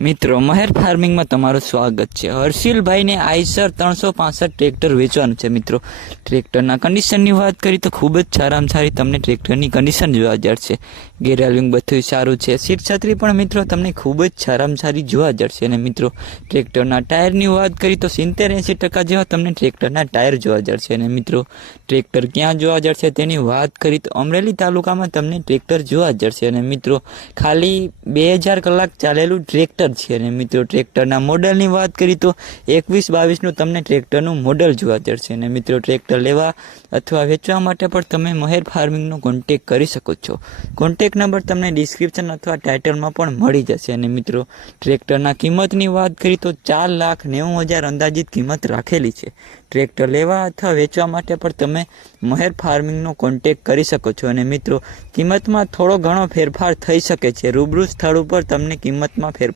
મિત્રો, મહેર ફાર્મિંગમાં તમારું સ્વાગત છે. હર્ષિલભાઈને આઈસર ત્રણસો પાસઠ ટ્રેક્ટર વેચવાનું છે, મિત્રો. ટ્રેક્ટરના કન્ડિશનની વાત કરી તો ખૂબ જ સારામાં સારી તમને ટ્રેક્ટરની કન્ડિશન જોવા જશે ગેરલિંગ બધું સારું છે. સીટ છત્રી પણ, મિત્રો, તમને ખૂબ જ સારામાં સારી જોવા જશે અને મિત્રો, ટ્રેક્ટરના ટાયરની વાત કરી તો સિત્તેર એંસી ટકા જેવા તમને ટ્રેક્ટરના ટાયર જોવા જશે અને મિત્રો, ટ્રેક્ટર ક્યાં જોવા જશે તેની વાત કરી તો અમરેલી તાલુકામાં તમને ટ્રેક્ટર જોવા જશે અને મિત્રો, ખાલી બે હજાર કલાક ચાલેલું ટ્રેક્ટર છે અને મિત્રો, ટ્રેક્ટરના મોડલની વાત કરી તો એકવીસ બાવીસનું તમને ટ્રેક્ટરનું મોડલ જોવા જશે અને મિત્રો, ટ્રેક્ટર લેવા અથવા વેચવા માટે પણ તમે મહેર ફાર્મિંગનો કોન્ટેક કરી શકો છો. કોન્ટેક નંબર તમને ડિસ્ક્રિપ્શન અથવા ટાઇટલમાં પણ મળી જશે અને મિત્રો, ટ્રેક્ટરના કિંમતની વાત કરી તો ચાર લાખ નેવું હજાર અંદાજિત કિંમત રાખેલી છે. ટ્રેક્ટર લેવા અથવા વેચવા માટે પણ તમે મહેર ફાર્મિંગનો કોન્ટેક કરી શકો છો અને મિત્રો, કિંમતમાં થોડો ઘણો ફેરફાર થઈ શકે છે. રૂબરૂ સ્થળ ઉપર તમને કિંમતમાં ફેરફાર